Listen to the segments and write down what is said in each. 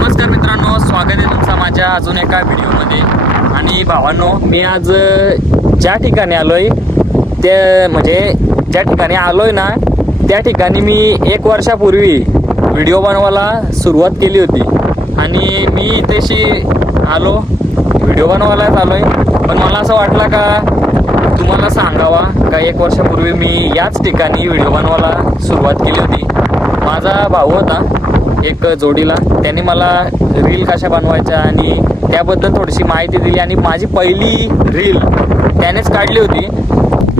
नमस्कार मित्रांनो, स्वागत आहे तुमचं माझ्या अजून एका व्हिडिओमध्ये. आणि भावांनो, मी आज ज्या ठिकाणी आलोय ते म्हणजे ज्या ठिकाणी आलोय ना त्या ठिकाणी मी 1 वर्षापूर्वी व्हिडिओ बनवायला सुरुवात केली होती. आणि मी इथेशी आलो, व्हिडिओ बनवायलाच आलोय. पण मला असं वाटलं का तुम्हाला सांगावा का 1 वर्षापूर्वी मी याच ठिकाणी व्हिडिओ बनवायला सुरुवात केली होती. माझा भाऊ होता एक जोडीला, त्यांनी मला रील कशा बनवायच्या आणि त्याबद्दल थोडीशी माहिती दिली. आणि माझी पहिली रील त्यानेच काढली होती.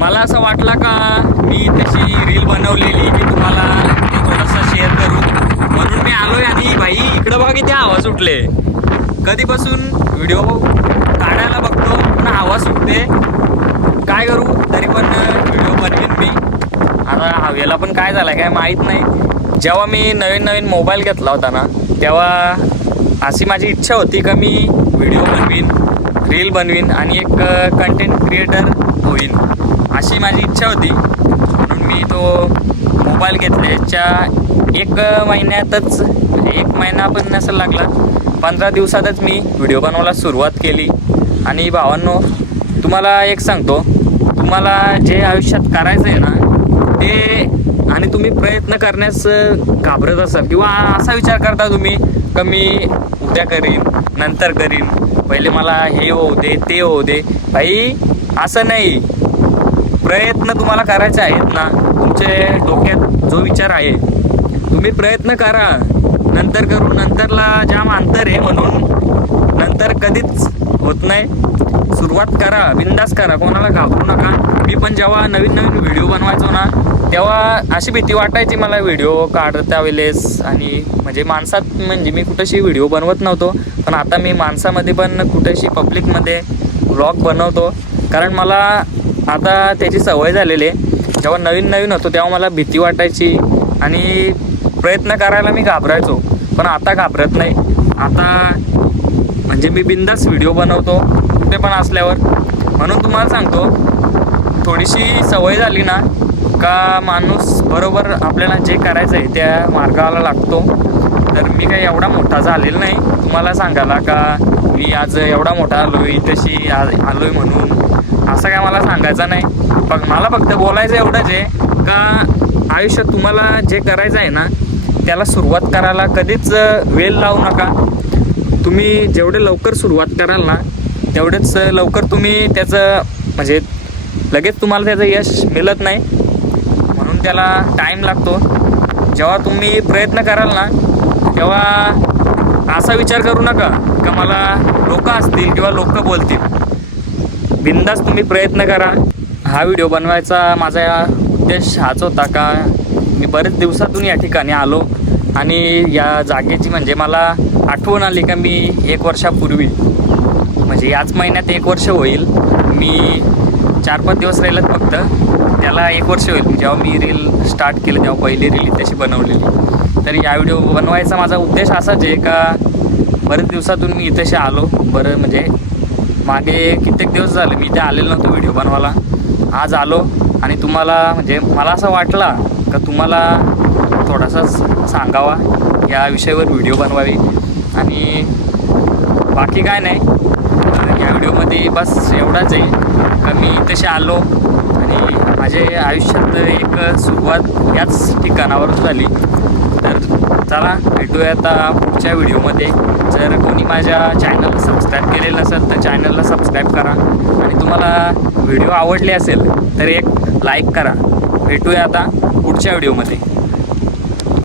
मला असं वाटलं का मी तशी रील बनवलेली की तुम्हाला ते थोडंसं शेअर करू, म्हणून मी आलोय. आणि भाई इकडं बघा किती आवाज सुटले. कधीपासून व्हिडिओ काढायला बघतो पण आवाज सुटते, काय करू. तरी पण व्हिडिओ बनवेन मी. आता हवेला पण काय झालं काय माहीत नाही. जेव्हा मी नवीन मोबाईल घेतला होता ना तेव्हा अशी माझी इच्छा होती का मी व्हिडिओ बनवीन, रील बनवीन आणि एक कंटेंट क्रिएटर होईन, अशी माझी इच्छा होती. म्हणून मी तो मोबाईल घेतल्याच्या 1 महिन्यातच, म्हणजे 1 महिना पण नसेल लागला, 15 दिवसातच मी व्हिडिओ बनवायला सुरुवात केली. आणि भावांनो, तुम्हाला एक सांगतो, तुम्हाला जे आयुष्यात करायचं आहे ना ते, आणि तुम्ही प्रयत्न करण्यास घाबरत असाल किंवा असा विचार करता तुम्ही का मी उद्या करीन, नंतर करीन, पहिले मला हे होऊ दे ते होऊ दे. भाई असं नाही. प्रयत्न तुम्हाला करायचे आहेत ना, तुमचे डोक्यात जो विचार आहे तुम्ही प्रयत्न करा. नंतर करू, नंतरला जाम अंतर आहे, म्हणून नंतर कधीच होत नाही. सुरुवात करा, बिंदास करा, कोणाला घाबरू नका. मी पण जेव्हा नवीन व्हिडिओ बनवायचो ना तेव्हा अशी भीती वाटायची मला व्हिडिओ काढता वेळेस. आणि म्हणजे माणसात, म्हणजे मी कुठेशी व्हिडिओ बनवत नव्हतो, पण आता मी माणसामध्ये पण कुठेशी पब्लिकमध्ये व्लॉग बनवतो. कारण मला आता त्याची सवय झालेली आहे. जेव्हा नवीन होतो तेव्हा मला भीती वाटायची आणि प्रयत्न करायला मी घाबरायचो, पण आता घाबरत नाही. आता म्हणजे मी बिंदास व्हिडिओ बनवतो कुठे पण असल्यावर. म्हणून तुम्हाला सांगतो, थोडीशी सवय झाली ना का माणूस बरोबर आपल्याला जे करायचं आहे त्या मार्गाला लागतो. तर मी काही एवढा मोठा झालेला नाही तुम्हाला सांगायला का मी आज एवढा मोठा आलोय, तशी आलोय म्हणून असं काय मला सांगायचं नाही. मला फक्त बोलायचं एवढंच आहे का आयुष्यात तुम्हाला जे करायचं आहे ना त्याला सुरुवात करायला कधीच वेळ लावू नका. तुम्ही जेवढे लवकर सुरुवात कराल ना तेवढेच लवकर तुम्ही त्याचं, म्हणजे लगेच तुम्हाला त्याचं यश मिळत नाही, म्हणून त्याला टाईम लागतो. जेव्हा तुम्ही प्रयत्न कराल ना तेव्हा असा विचार करू नका का मला लोक असतील किंवा लोक बोलतील. बिंदास तुम्ही प्रयत्न करा. हा व्हिडिओ बनवायचा माझा उद्देश हाच होता का मी बरेच दिवसातून या ठिकाणी आलो आणि या जागेची म्हणजे मला आठवण आली का मी 1 वर्षापूर्वी, म्हणजे याच महिन्यात 1 वर्ष होईल. मी 4-5 दिवस राहिलेत फक्त, त्याला 1 वर्ष होईल जेव्हा मी रील स्टार्ट केलं, तेव्हा पहिली रील तशी बनवलेली. तर या व्हिडिओ बनवायचा माझा उद्देश असाच आहे का बरेच दिवसातून मी इथेशी आलो. बरं म्हणजे मागे कित्येक दिवस झाले मी इथे आलेलो नव्हतो व्हिडिओ बनवायला. आज आलो आणि तुम्हाला म्हणजे मला असं वाटला का तुम्हाला थोडासा सांगावा, या विषयावर व्हिडिओ बनवावी. आणि बाकी काय नाही, या व्हिडिओमध्ये बस एवढाच आहे का मी इथेशी आलो आणि माझे आयुष्यात एक सुरुवात याच ठिकाणावरून झाली. तर चला भेटूया आता पुढच्या व्हिडिओमध्ये. जर कोणी माझ्या चॅनलला सबस्क्राईब केलेलं नसेल तर चॅनलला सबस्क्राईब करा. आणि तुम्हाला व्हिडिओ आवडले असेल तर एक लाईक करा. भेटूया आता पुढच्या व्हिडिओमध्ये.